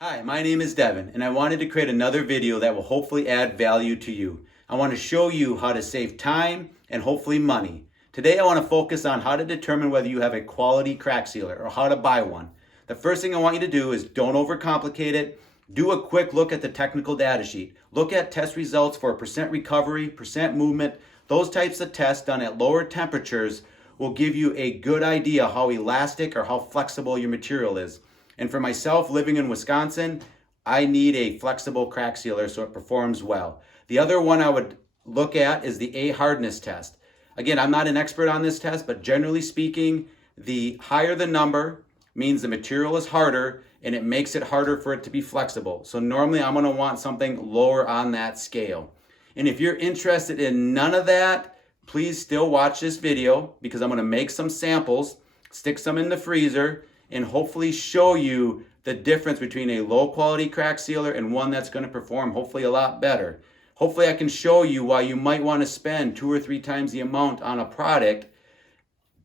Hi, my name is Devin, and I wanted to create another video that will hopefully add value to you. I want to show you how to save time and hopefully money. Today I want to focus on how to determine whether you have a quality crack sealer or how to buy one. The first thing I want you to do is don't overcomplicate it. Do a quick look at the technical data sheet. Look at test results for percent recovery, percent movement. Those types of tests done at lower temperatures will give you a good idea how elastic or how flexible your material is. And for myself living in Wisconsin, I need a flexible crack sealer so it performs well. The other one I would look at is the A hardness test. Again, I'm not an expert on this test, but generally speaking, the higher the number means the material is harder and it makes it harder for it to be flexible. So normally I'm gonna want something lower on that scale. And if you're interested in none of that, please still watch this video because I'm gonna make some samples, stick some in the freezer, and hopefully show you the difference between a low quality crack sealer and one that's going to perform hopefully a lot better. Hopefully I can show you why you might want to spend 2 or 3 times the amount on a product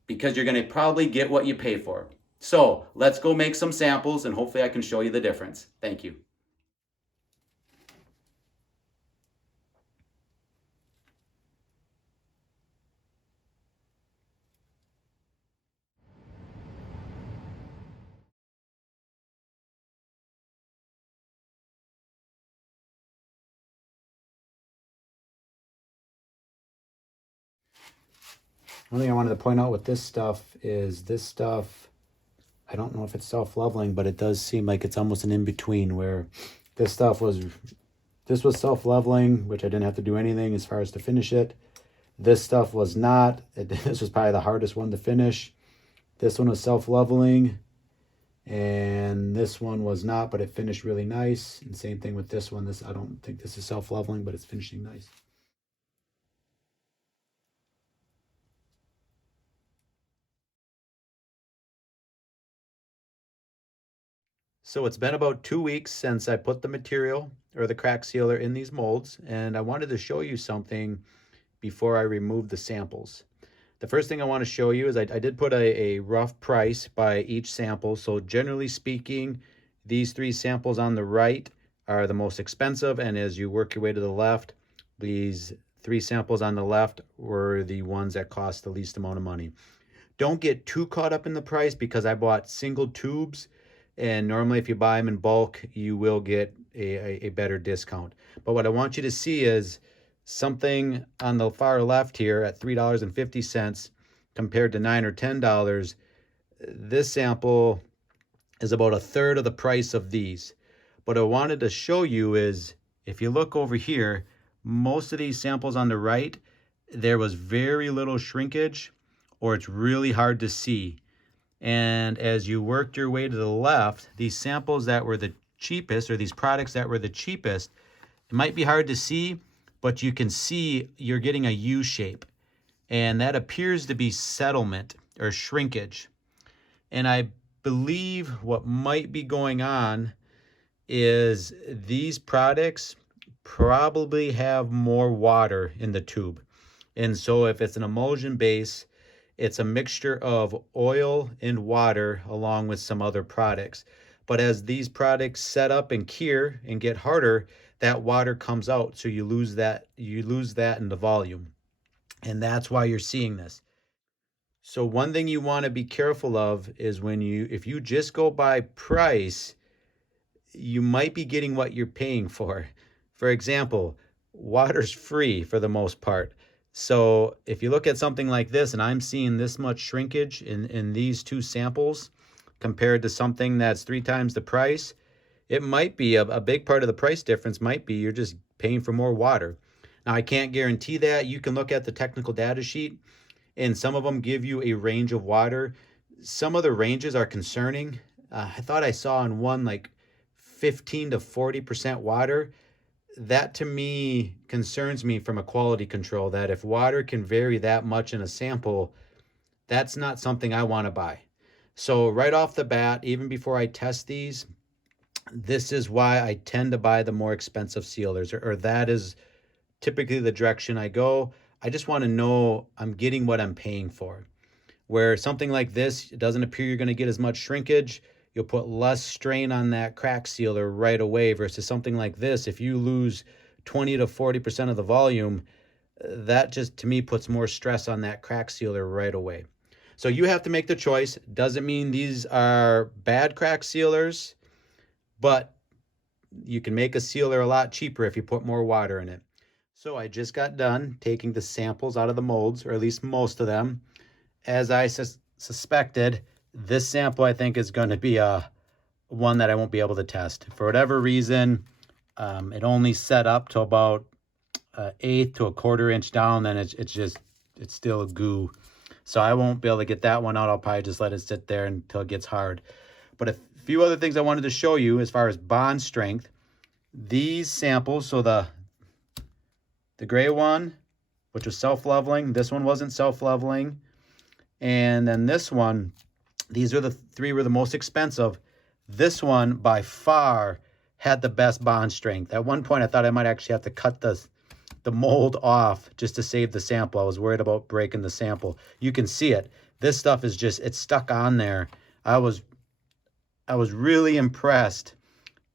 because you're going to probably get what you pay for. So let's go make some samples and hopefully I can show you the difference. Thank you. One thing I wanted to point out with this stuff is I don't know if it's self-leveling, but it does seem like it's almost an in-between where this was self-leveling, which I didn't have to do anything as far as to finish it. This stuff was not. This was probably the hardest one to finish. This one was self-leveling, and this one was not, but it finished really nice. And same thing with this one. I don't think this is self-leveling, but it's finishing nice. So it's been about 2 weeks since I put the material or the crack sealer in these molds, and I wanted to show you something before I remove the samples. The first thing I want to show you is I did put a rough price by each sample. So generally speaking, these 3 samples on the right are the most expensive, and as you work your way to the left, these 3 samples on the left were the ones that cost the least amount of money. Don't get too caught up in the price because I bought single tubes, and normally if you buy them in bulk, you will get a better discount. But what I want you to see is something on the far left here at $3.50 compared to $9 or $10. This sample is about a third of the price of these. What I wanted to show you is if you look over here, most of these samples on the right, there was very little shrinkage or it's really hard to see. And as you worked your way to the left, these samples that were the cheapest, or these products that were the cheapest, it might be hard to see, but you can see you're getting a U shape. And that appears to be settlement or shrinkage. And I believe what might be going on is these products probably have more water in the tube. And so if it's an emulsion base, it's a mixture of oil and water along with some other products. But as these products set up and cure and get harder, that water comes out. So you lose that in the volume. And that's why you're seeing this. So one thing you want to be careful of is if you just go by price, you might be getting what you're paying for. For example, water's free for the most part. So if you look at something like this, and I'm seeing this much shrinkage in these 2 samples compared to something that's 3 times the price, it might be a big part of the price difference might be you're just paying for more water. Now, I can't guarantee that. You can look at the technical data sheet, and some of them give you a range of water. Some of the ranges are concerning. I thought I saw on one like 15 to 40% water. That to me concerns me from a quality control, that if water can vary that much in a sample, that's not something I want to buy. So right off the bat, even before I test these, this is why I tend to buy the more expensive sealers, or that is typically the direction I go. I just want to know I'm getting what I'm paying for. Where something like this, it doesn't appear you're going to get as much shrinkage. you'll put less strain on that crack sealer right away versus something like this. If you lose 20 to 40% of the volume, that just to me puts more stress on that crack sealer right away. So you have to make the choice. Doesn't mean these are bad crack sealers, but you can make a sealer a lot cheaper if you put more water in it. So I just got done taking the samples out of the molds, or at least most of them. As I suspected, this sample I think is going to be one that I won't be able to test. For whatever reason, it only set up to about 1/8 to 1/4 inch down, then it's still a goo. So I won't be able to get that one out. I'll probably just let it sit there until it gets hard. But a few other things I wanted to show you as far as bond strength. These samples, so the gray one, which was self-leveling, this one wasn't self-leveling, and then this one, these are the three were the most expensive. This one by far had the best bond strength. At one point I thought I might actually have to cut the mold off just to save the sample. I was worried about breaking the sample. You can see it. This stuff is just, it's stuck on there. I was really impressed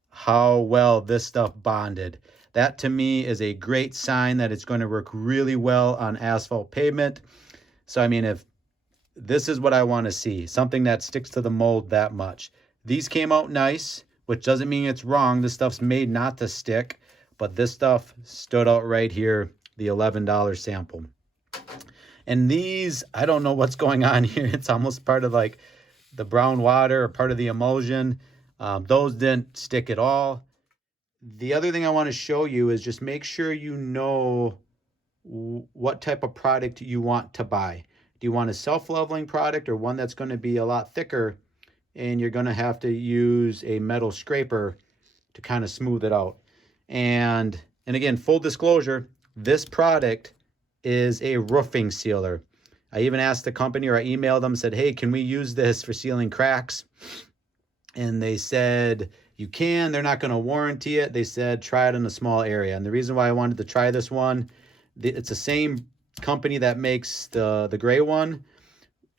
how well this stuff bonded. That to me is a great sign that it's going to work really well on asphalt pavement. So I mean, if this is what I want to see, something that sticks to the mold that much. These came out nice, which doesn't mean it's wrong. This stuff's made not to stick, but this stuff stood out right here, the $11 sample. And these, I don't know what's going on here. It's almost part of like the brown water or part of the emulsion. Those didn't stick at all. The other thing I want to show you is just make sure you know what type of product you want to buy. Do you want a self-leveling product or one that's going to be a lot thicker and you're going to have to use a metal scraper to kind of smooth it out? And again, full disclosure, this product is a roofing sealer. I even asked the company, or I emailed them, said, hey, can we use this for sealing cracks? And they said, you can. They're not going to warranty it. They said, try it in a small area. And the reason why I wanted to try this one, it's the same company that makes the gray one,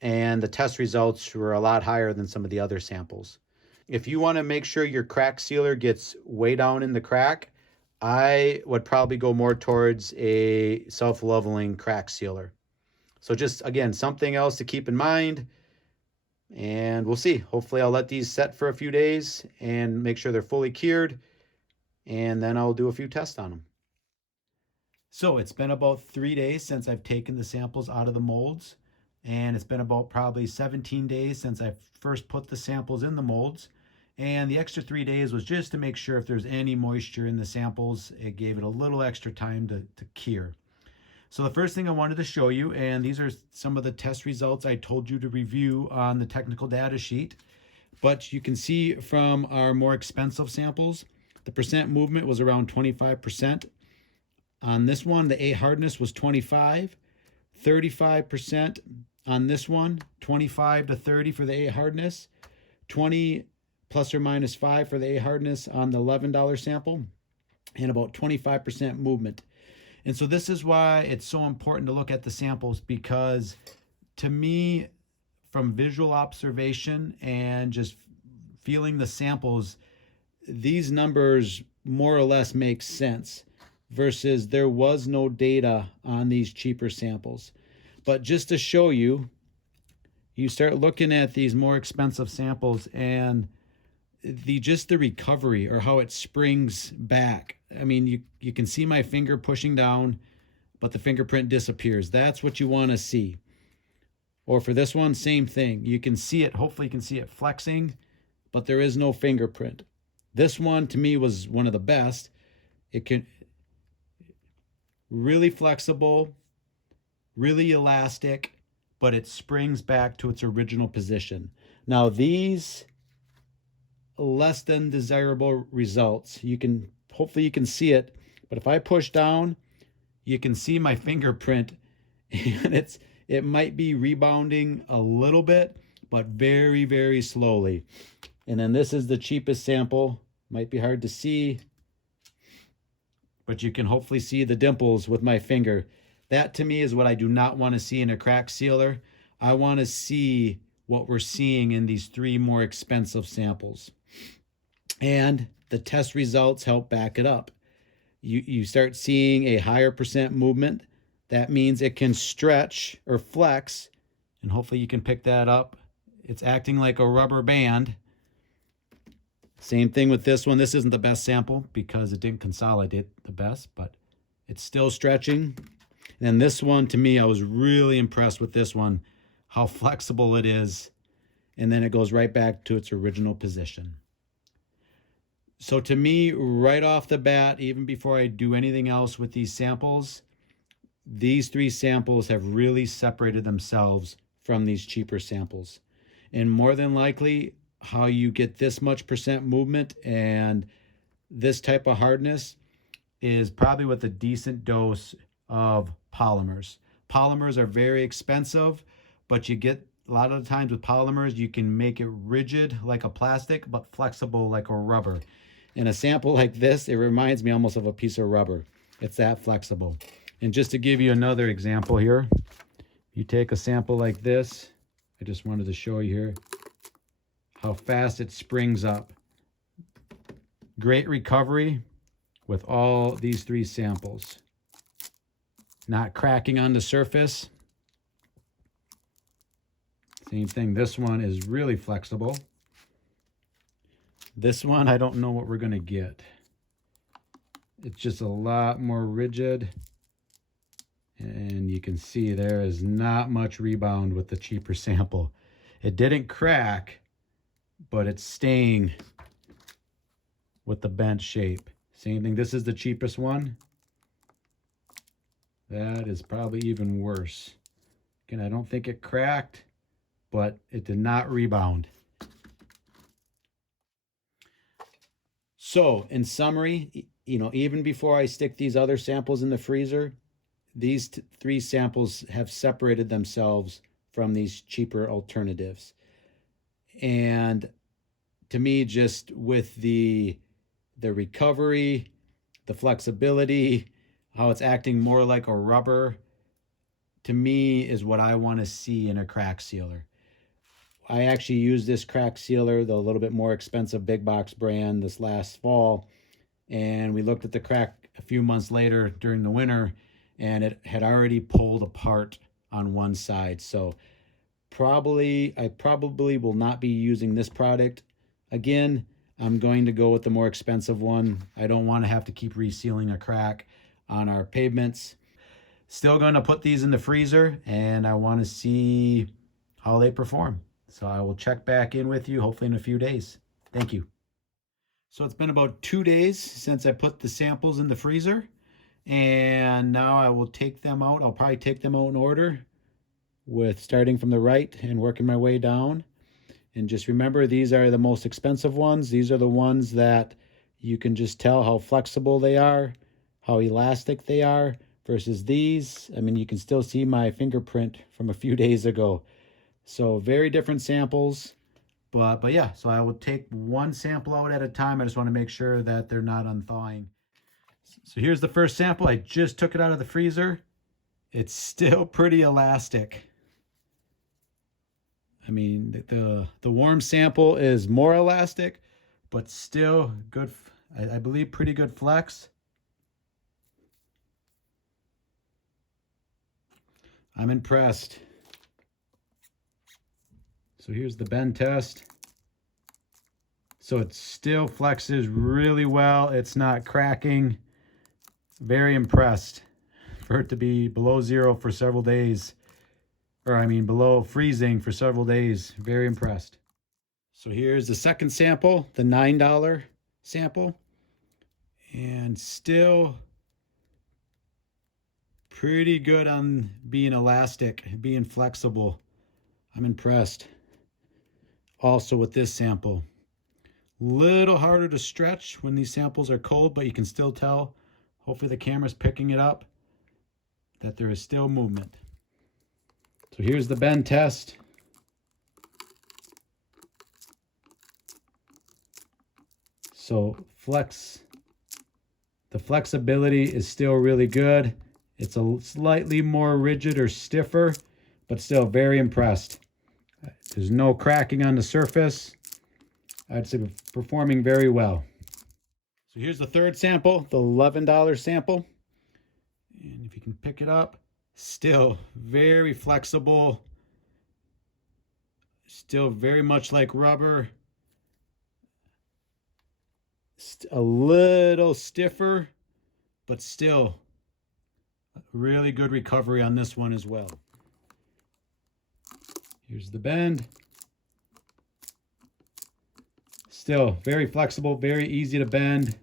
and the test results were a lot higher than some of the other samples. If you want to make sure your crack sealer gets way down in the crack, I would probably go more towards a self-leveling crack sealer. So just, again, something else to keep in mind. And we'll see. Hopefully I'll let these set for a few days and make sure they're fully cured. And then I'll do a few tests on them. So it's been about 3 days since I've taken the samples out of the molds. And it's been about probably 17 days since I first put the samples in the molds. And the extra 3 days was just to make sure if there's any moisture in the samples, it gave it a little extra time to cure. So the first thing I wanted to show you, and these are some of the test results I told you to review on the technical data sheet, but you can see from our more expensive samples, the percent movement was around 25%. On this one, the A hardness was 25, 35% on this one, 25 to 30 for the A hardness, 20 plus or minus 5 for the A hardness on the $11 sample, and about 25% movement. And so this is why it's so important to look at the samples, because to me, from visual observation and just feeling the samples, these numbers more or less make sense versus there was no data on these cheaper samples. But just to show you, you start looking at these more expensive samples and the recovery or how it springs back. I mean, you can see my finger pushing down, but the fingerprint disappears. That's what you want to see. Or for this one, same thing. You can see it, hopefully you can see it flexing, but there is no fingerprint. This one to me was one of the best. It can really flexible, really elastic, but it springs back to its original position. Now these less than desirable results, hopefully you can see it, but if I push down, you can see my fingerprint, and it might be rebounding a little bit, but very, very slowly. And then this is the cheapest sample. Might be hard to see, but you can hopefully see the dimples with my finger. That to me is what I do not want to see in a crack sealer. I want to see what we're seeing in these 3 more expensive samples. And the test results help back it up. You start seeing a higher percent movement. That means it can stretch or flex, and hopefully you can pick that up. It's acting like a rubber band. Same thing with this one. This isn't the best sample because it didn't consolidate the best, but it's still stretching. And then this one, to me, I was really impressed with this one, how flexible it is. And then it goes right back to its original position. So to me, right off the bat, even before I do anything else with these samples, these 3 samples have really separated themselves from these cheaper samples. And more than likely, how you get this much percent movement and this type of hardness is probably with a decent dose of polymers. Polymers are very expensive, but you get a lot of the times with polymers, you can make it rigid like a plastic, but flexible like a rubber. In a sample like this, it reminds me almost of a piece of rubber. It's that flexible. And just to give you another example here, you take a sample like this, I just wanted to show you here how fast it springs up. Great recovery with all these 3 samples. Not cracking on the surface. Same thing, this one is really flexible. This one, I don't know what we're gonna get. It's just a lot more rigid. And you can see there is not much rebound with the cheaper sample. It didn't crack, but it's staying with the bent shape. Same thing, this is the cheapest one. That is probably even worse. Again, I don't think it cracked, but it did not rebound. So in summary, even before I stick these other samples in the freezer, these 3 samples have separated themselves from these cheaper alternatives. And to me, just with the recovery, the flexibility, how it's acting more like a rubber, to me is what I want to see in a crack sealer. I actually used this crack sealer, the little bit more expensive big box brand, this last fall, and we looked at the crack a few months later during the winter, and it had already pulled apart on one side. So I probably will not be using this product again. I'm going to go with the more expensive one. I don't want to have to keep resealing a crack on our pavements. Still going to put these in the freezer, and I want to see how they perform. So I will check back in with you hopefully in a few days. Thank you. So it's been about 2 days since I put the samples in the freezer, and now I will take them out. I'll probably take them out in order, with starting from the right and working my way down. And just remember, these are the most expensive ones. These are the ones that you can just tell how flexible they are, how elastic they are, versus these. I mean, you can still see my fingerprint from a few days ago. So very different samples. But yeah, so I will take one sample out at a time. I just want to make sure that they're not unthawing. So here's the first sample. I just took it out of the freezer. It's still pretty elastic. I mean, the warm sample is more elastic, but still good, I believe pretty good flex. I'm impressed. So here's the bend test. So it still flexes really well. It's not cracking. Very impressed for it to be below zero for several days. Or I mean below freezing for several days. Very impressed. So here's the second sample, the $9 sample. And still pretty good on being elastic, being flexible. I'm impressed. Also with this sample. Little harder to stretch when these samples are cold, but you can still tell, hopefully the camera's picking it up, that there is still movement. So here's the bend test. So the flexibility is still really good. It's a slightly more rigid or stiffer, but still very impressed. There's no cracking on the surface. I'd say performing very well. So here's the third sample, the $11 sample. And if you can pick it up, still very flexible. Still very much like rubber. A little stiffer, but still really good recovery on this one as well. Here's the bend. Still very flexible, very easy to bend.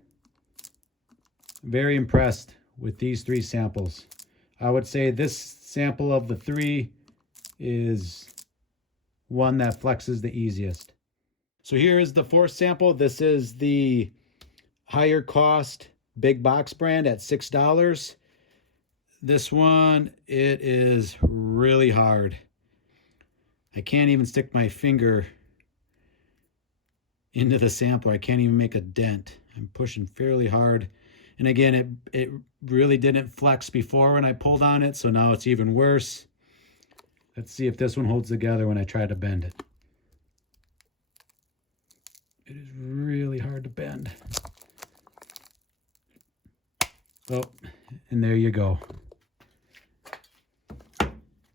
Very impressed with these three samples. I would say this sample of the three is one that flexes the easiest. So here is the fourth sample. This is the higher cost big box brand at $6. This one, it is really hard. I can't even stick my finger into the sampler. I can't even make a dent. I'm pushing fairly hard. And again, it really didn't flex before when I pulled on it, so now it's even worse. Let's see if this one holds together when I try to bend it. It is really hard to bend. Oh, and there you go.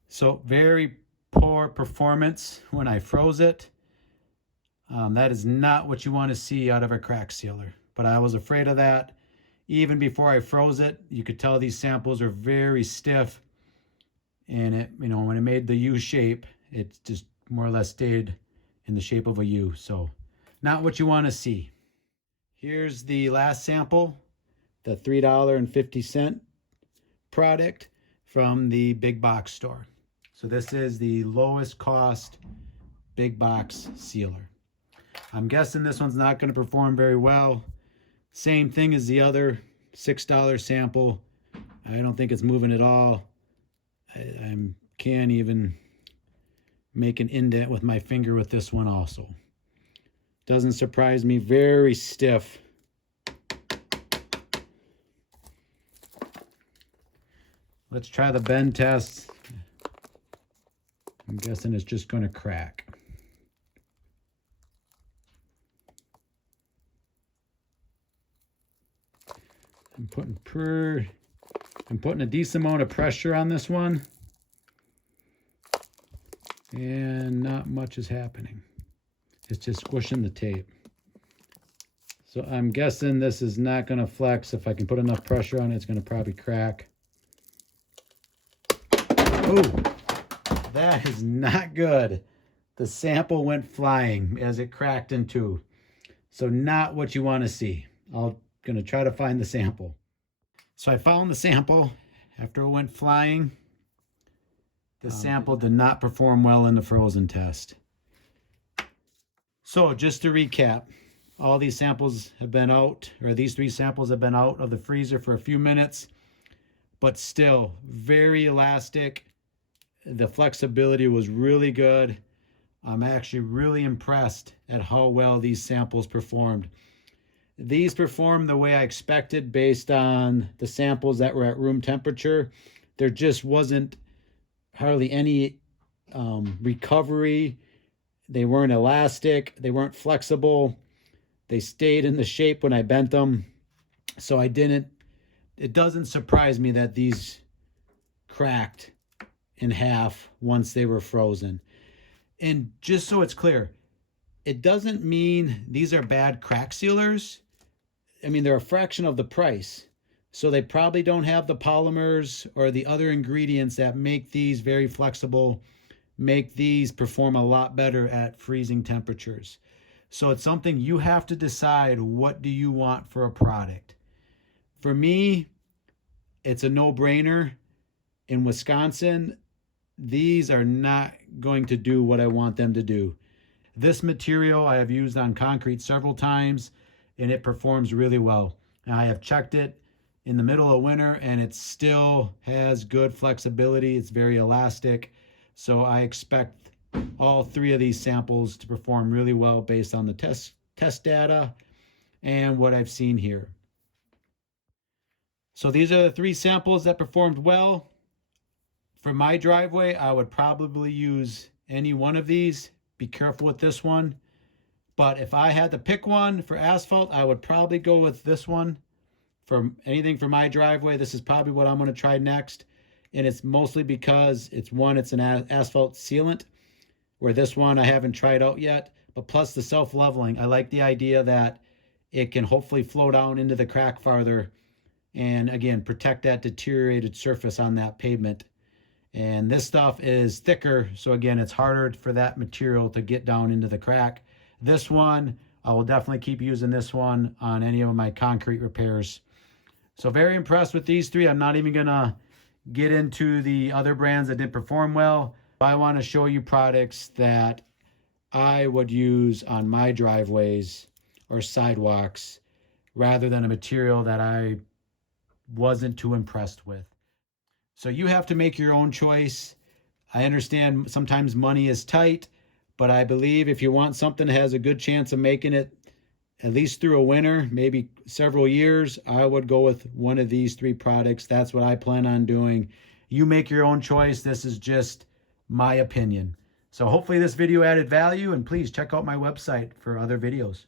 So very poor performance when I froze it. That is not what you want to see out of a crack sealer, but I was afraid of that. Even before I froze it, you could tell these samples are very stiff, and it, you know, when it made the U shape, it just more or less stayed in the shape of a U. So not what you want to see. Here's the last sample, the $3.50 product from the big box store. So this is the lowest cost big box sealer. I'm guessing this one's not going to perform very well. Same thing as the other $6 sample. I don't think it's moving at all. I can't even make an indent with my finger with this one also. Doesn't surprise me, very stiff. Let's try the bend test. I'm guessing it's just going to crack. I'm putting a decent amount of pressure on this one, and not much is happening. It's just squishing the tape. So I'm guessing this is not going to flex. If I can put enough pressure on it, it's going to probably crack. Oh, that is not good. The sample went flying as it cracked in two. So not what you want to see. I'm going to try to find the sample. So I found the sample after it went flying. The sample did not perform well in the frozen test. So just to recap, all these samples have been out, or these three samples have been out of the freezer for a few minutes, but still very elastic. The flexibility was really good. I'm actually really impressed at how well these samples performed. These performed the way I expected based on the samples that were at room temperature. There just wasn't hardly any recovery. They weren't elastic. They weren't flexible. They stayed in the shape when I bent them. So it doesn't surprise me that these cracked in half once they were frozen. And just so it's clear, it doesn't mean these are bad crack sealers. I mean, they're a fraction of the price. So they probably don't have the polymers or the other ingredients that make these very flexible, make these perform a lot better at freezing temperatures. So it's something you have to decide, what do you want for a product? For me, it's a no-brainer. In Wisconsin, these are not going to do what I want them to do. This material I have used on concrete several times, and it performs really well. And I have checked it in the middle of winter, and it still has good flexibility. It's very elastic. So I expect all three of these samples to perform really well based on the test data and what I've seen here. So these are the three samples that performed well. For my driveway, I would probably use any one of these be careful with this one. But if I had to pick one for asphalt, I would probably go with this one. For anything for my driveway, this is probably what I'm going to try next. And it's mostly because it's an asphalt sealant, where this one I haven't tried out yet. But plus the self-leveling, I like the idea that it can hopefully flow down into the crack farther and again protect that deteriorated surface on that pavement. And this stuff is thicker, so again it's harder for that material to get down into the crack. This one, I will definitely keep using this one on any of my concrete repairs. So very impressed with these three. I'm not even gonna get into the other brands that didn't perform well. I want to show you products that I would use on my driveways or sidewalks rather than a material that I wasn't too impressed with. So you have to make your own choice. I understand sometimes money is tight, but I believe if you want something that has a good chance of making it at least through a winter, maybe several years, I would go with one of these three products. That's what I plan on doing. You make your own choice. This is just my opinion. So hopefully this video added value, and please check out my website for other videos.